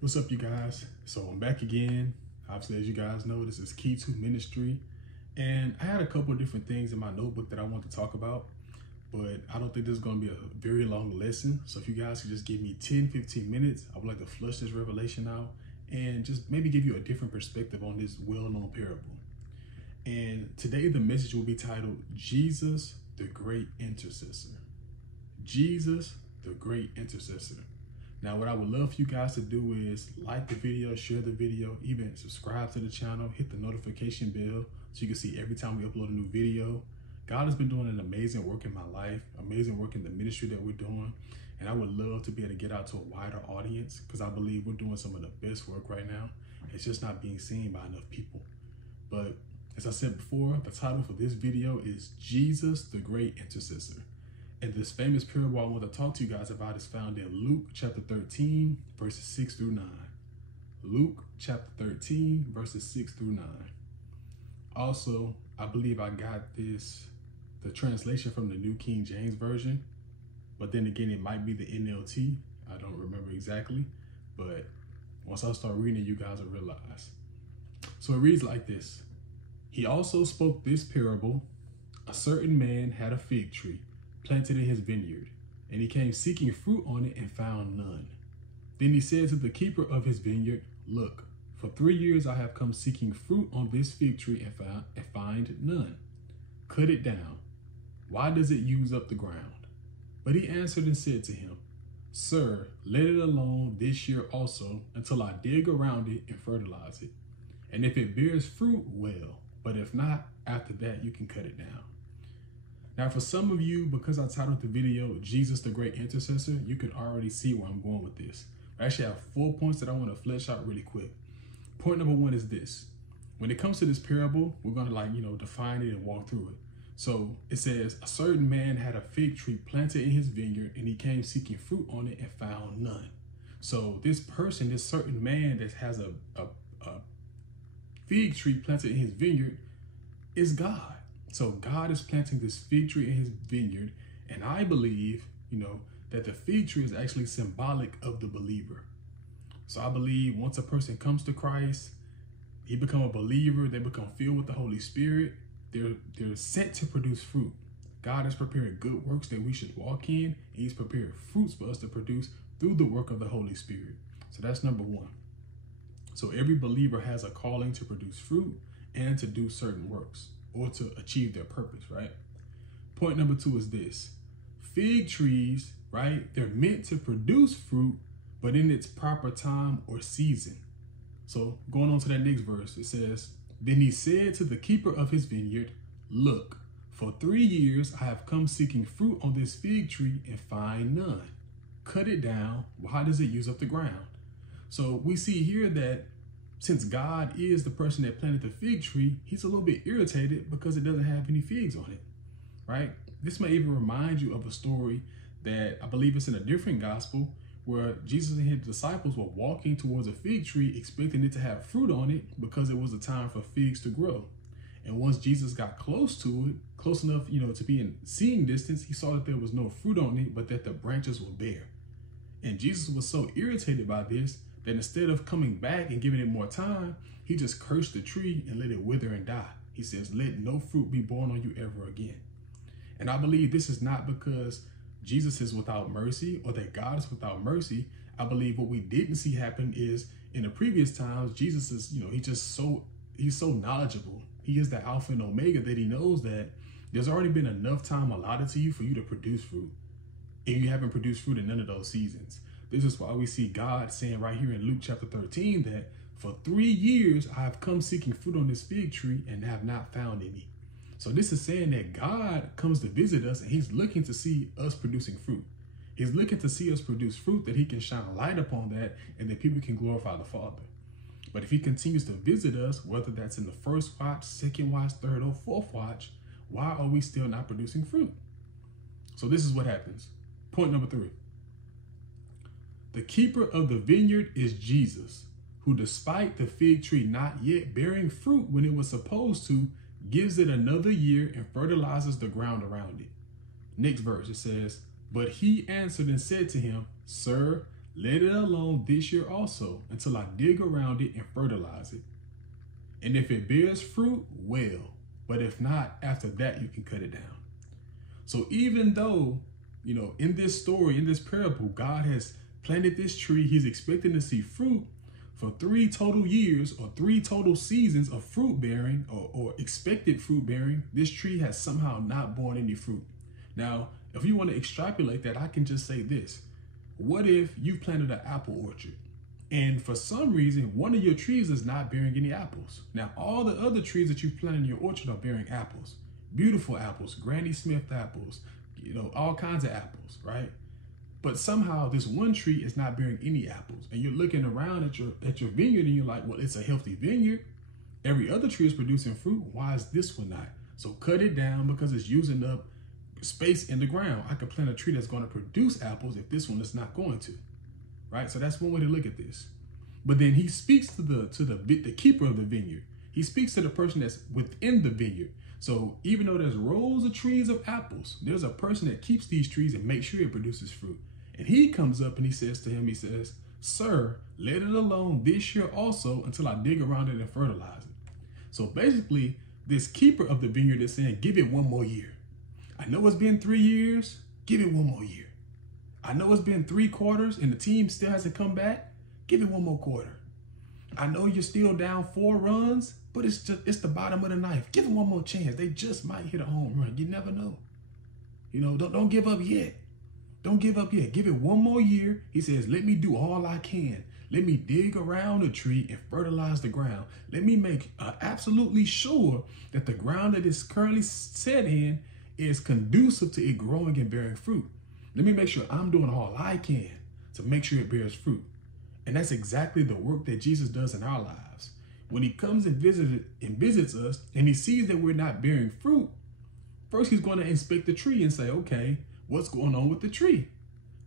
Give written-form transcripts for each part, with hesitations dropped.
What's up, you guys? So I'm back again. Obviously, as you guys know, this is Key to Ministry. And I had a couple of different things in my notebook that I want to talk about, but I don't think this is going to be a very long lesson. So if you guys could just give me 10-15 minutes, I would like to flush this revelation out and just maybe give you a different perspective on this well-known parable. And today the message will be titled, Jesus, the Great Intercessor. Jesus, the Great Intercessor. Now, what I would love for you guys to do is like the video, share the video, even subscribe to the channel, hit the notification bell so you can see every time we upload a new video. God has been doing an amazing work in my life, amazing work in the ministry that we're doing. And I would love to be able to get out to a wider audience because I believe we're doing some of the best work right now. It's just not being seen by enough people. But as I said before, the title for this video is Jesus, the Great Intercessor. And this famous parable I want to talk to you guys about is found in Luke chapter 13, verses 6 through 9. Luke chapter 13, verses 6 through 9. Also, I believe I got the translation from the New King James Version, but then again, it might be the NLT. I don't remember exactly, but once I start reading it, you guys will realize. So it reads like this. He also spoke this parable. A certain man had a fig tree planted in his vineyard, and he came seeking fruit on it and found none. Then he said to the keeper of his vineyard, "Look, for 3 years I have come seeking fruit on this fig tree and find none. Cut it down. Why does it use up the ground?" But he answered and said to him, "Sir, let it alone this year also until I dig around it and fertilize it. And if it bears fruit, well, but if not, after that you can cut it down." Now, for some of you, because I titled the video, Jesus, the Great Intercessor, you can already see where I'm going with this. I actually have 4 points that I want to flesh out really quick. Point number one is this. When it comes to this parable, we're going to define it and walk through it. So it says, a certain man had a fig tree planted in his vineyard, and he came seeking fruit on it and found none. So this person, this certain man that has a fig tree planted in his vineyard is God. So God is planting this fig tree in his vineyard, and I believe, that the fig tree is actually symbolic of the believer. So I believe once a person comes to Christ, he become a believer, they become filled with the Holy Spirit, they're sent to produce fruit. God is preparing good works that we should walk in, and he's preparing fruits for us to produce through the work of the Holy Spirit. So that's number one. So every believer has a calling to produce fruit and to do certain works, or to achieve their purpose, right? Point number two is this. Fig trees, right? They're meant to produce fruit, but in its proper time or season. So going on to that next verse, it says, "Then he said to the keeper of his vineyard, 'Look, for 3 years I have come seeking fruit on this fig tree and find none. Cut it down. Why does it use up the ground?'" So we see here that since God is the person that planted the fig tree, he's a little bit irritated because it doesn't have any figs on it, right? This may even remind you of a story that I believe it's in a different gospel where Jesus and his disciples were walking towards a fig tree expecting it to have fruit on it because it was a time for figs to grow. And once Jesus got close to it, close enough, to be in seeing distance, he saw that there was no fruit on it, but that the branches were bare. And Jesus was so irritated by this that instead of coming back and giving it more time, he just cursed the tree and let it wither and die. He says, "Let no fruit be born on you ever again." And I believe this is not because Jesus is without mercy or that God is without mercy. I believe what we didn't see happen is in the previous times, Jesus is, he's so knowledgeable. He is the Alpha and Omega that he knows that there's already been enough time allotted to you for you to produce fruit. And you haven't produced fruit in none of those seasons. This is why we see God saying right here in Luke chapter 13 that for 3 years I have come seeking fruit on this fig tree and have not found any. So this is saying that God comes to visit us and he's looking to see us producing fruit. He's looking to see us produce fruit that he can shine light upon that and that people can glorify the Father. But if he continues to visit us, whether that's in the first watch, second watch, third or fourth watch, why are we still not producing fruit? So this is what happens. Point number 3. The keeper of the vineyard is Jesus, who despite the fig tree not yet bearing fruit when it was supposed to, gives it another year and fertilizes the ground around it. Next verse, it says, "But he answered and said to him, 'Sir, let it alone this year also until I dig around it and fertilize it. And if it bears fruit, well, but if not, after that, you can cut it down. So even though, in this story, in this parable, God has planted this tree, he's expecting to see fruit for 3 total years or 3 total seasons of fruit bearing or expected fruit bearing. This tree has somehow not borne any fruit. Now, if you want to extrapolate that, I can just say this. What if you planted an apple orchard and for some reason, one of your trees is not bearing any apples? Now, all the other trees that you've planted in your orchard are bearing apples, beautiful apples, Granny Smith apples, all kinds of apples, right? But somehow this one tree is not bearing any apples. And you're looking around at your vineyard and you're like, well, it's a healthy vineyard. Every other tree is producing fruit. Why is this one not? So cut it down because it's using up space in the ground. I could plant a tree that's going to produce apples if this one is not going to, right? So that's one way to look at this. But then he speaks to the keeper of the vineyard. He speaks to the person that's within the vineyard. So even though there's rows of trees of apples, there's a person that keeps these trees and makes sure it produces fruit. And he comes up and he says to him, he says, sir, let it alone this year also until I dig around it and fertilize it. So basically, this keeper of the vineyard is saying, give it 1 more year. I know it's been 3 years. Give it 1 more year. I know it's been 3 quarters and the team still hasn't come back. Give it 1 more quarter. I know you're still down 4 runs, but it's the bottom of the ninth. Give them 1 more chance. They just might hit a home run. You never know. Don't give up yet. Don't give up yet. Give it 1 more year. He says, let me do all I can. Let me dig around the tree and fertilize the ground. Let me make absolutely sure that the ground that it's currently set in is conducive to it growing and bearing fruit. Let me make sure I'm doing all I can to make sure it bears fruit. And that's exactly the work that Jesus does in our lives. When he comes and visits us and he sees that we're not bearing fruit, first he's going to inspect the tree and say, okay, what's going on with the tree?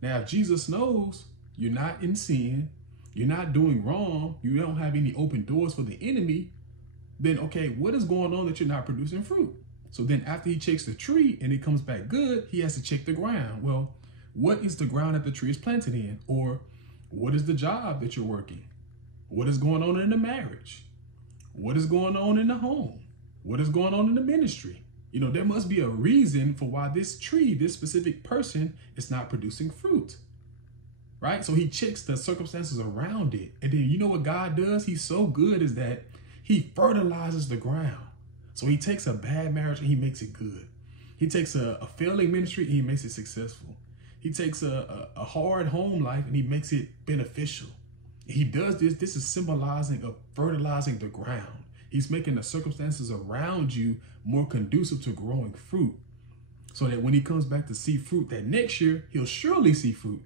Now, if Jesus knows you're not in sin, you're not doing wrong, you don't have any open doors for the enemy, then okay, what is going on that you're not producing fruit? So then after he checks the tree and it comes back good, he has to check the ground. Well, what is the ground that the tree is planted in? Or what is the job that you're working? What is going on in the marriage? What is going on in the home? What is going on in the ministry? There must be a reason for why this tree, this specific person, is not producing fruit, right? So he checks the circumstances around it. And then you know what God does? He's so good is that he fertilizes the ground. So he takes a bad marriage and he makes it good. He takes a failing ministry and he makes it successful. He takes a hard home life and he makes it beneficial. He does this. This is symbolizing of fertilizing the ground. He's making the circumstances around you more conducive to growing fruit so that when he comes back to see fruit that next year, he'll surely see fruit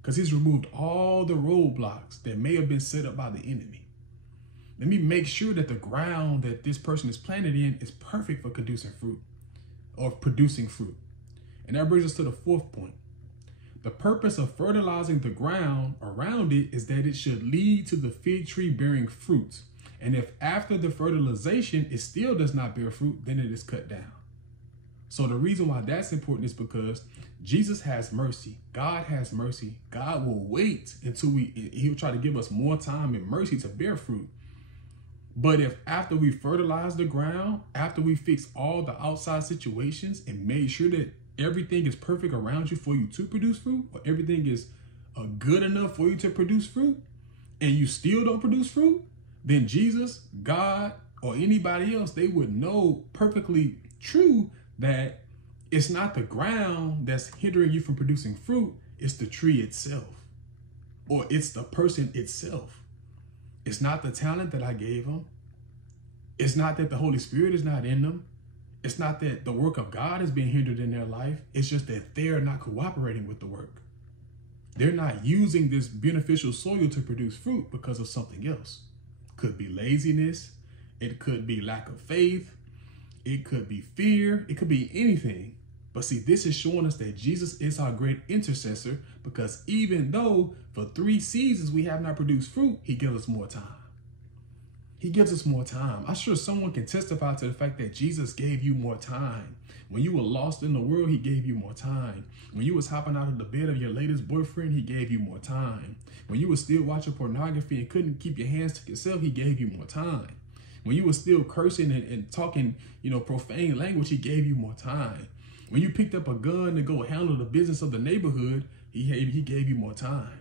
because he's removed all the roadblocks that may have been set up by the enemy. Let me make sure that the ground that this person is planted in is perfect for producing fruit or producing fruit. And that brings us to the 4th point. The purpose of fertilizing the ground around it is that it should lead to the fig tree bearing fruit. And if after the fertilization, it still does not bear fruit, then it is cut down. So the reason why that's important is because Jesus has mercy. God has mercy. God will wait until he'll try to give us more time and mercy to bear fruit. But if after we fertilize the ground, after we fix all the outside situations and made sure that everything is perfect around you for you to produce fruit, or everything is good enough for you to produce fruit, and you still don't produce fruit, then Jesus, God, or anybody else, they would know perfectly true that it's not the ground that's hindering you from producing fruit, it's the tree itself, or it's the person itself. It's not the talent that I gave them. It's not that the Holy Spirit is not in them. It's not that the work of God is being hindered in their life. It's just that they're not cooperating with the work. They're not using this beneficial soil to produce fruit because of something else. Could be laziness. It could be lack of faith. It could be fear. It could be anything. But see, this is showing us that Jesus is our great intercessor, because even though for 3 seasons we have not produced fruit, he gives us more time. He gives us more time. I'm sure someone can testify to the fact that Jesus gave you more time. When you were lost in the world, he gave you more time. When you was hopping out of the bed of your latest boyfriend, he gave you more time. When you were still watching pornography and couldn't keep your hands to yourself, he gave you more time. When you were still cursing and talking, profane language, he gave you more time. When you picked up a gun to go handle the business of the neighborhood, he gave you more time.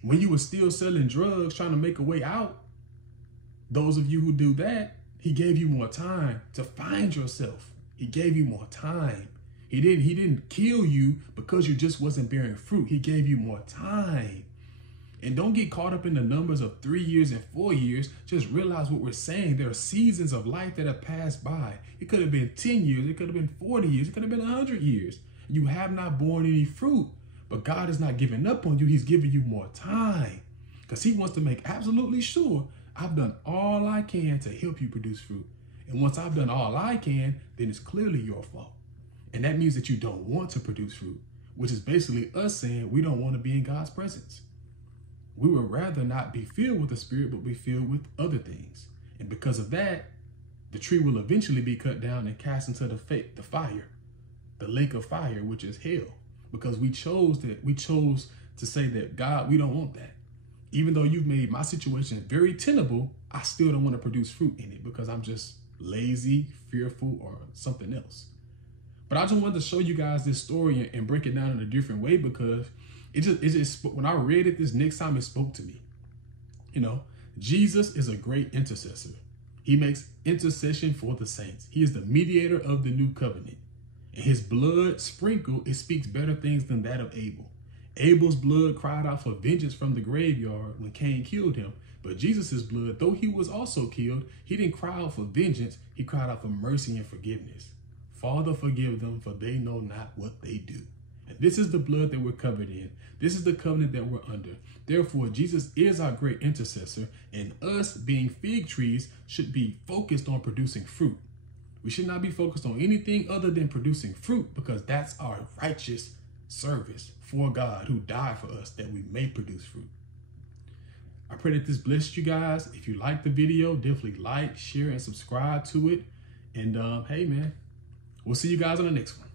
When you were still selling drugs, trying to make a way out, those of you who do that, he gave you more time to find yourself. He gave you more time. He didn't kill you because you just wasn't bearing fruit. He gave you more time. And don't get caught up in the numbers of 3 years and 4 years. Just realize what we're saying. There are seasons of life that have passed by. It could have been 10 years. It could have been 40 years. It could have been 100 years. You have not borne any fruit, but God is not giving up on you. He's giving you more time because he wants to make absolutely sure I've done all I can to help you produce fruit. And once I've done all I can, then it's clearly your fault. And that means that you don't want to produce fruit, which is basically us saying we don't want to be in God's presence. We would rather not be filled with the Spirit, but be filled with other things. And because of that, the tree will eventually be cut down and cast into the fire, the lake of fire, which is hell. Because we chose to say that, God, we don't want that. Even though you've made my situation very tenable, I still don't want to produce fruit in it because I'm just lazy, fearful, or something else. But I just wanted to show you guys this story and break it down in a different way because it just when I read it this next time, it spoke to me. Jesus is a great intercessor. He makes intercession for the saints. He is the mediator of the new covenant. And his blood sprinkled, it speaks better things than that of Abel. Abel's blood cried out for vengeance from the graveyard when Cain killed him. But Jesus' blood, though he was also killed, he didn't cry out for vengeance. He cried out for mercy and forgiveness. Father, forgive them, for they know not what they do. And this is the blood that we're covered in. This is the covenant that we're under. Therefore, Jesus is our great intercessor, and us being fig trees should be focused on producing fruit. We should not be focused on anything other than producing fruit because that's our righteous service for God who died for us that we may produce fruit. I pray that this blessed you guys. If you like the video, definitely like, share, and subscribe to it. And hey, man, we'll see you guys on the next one.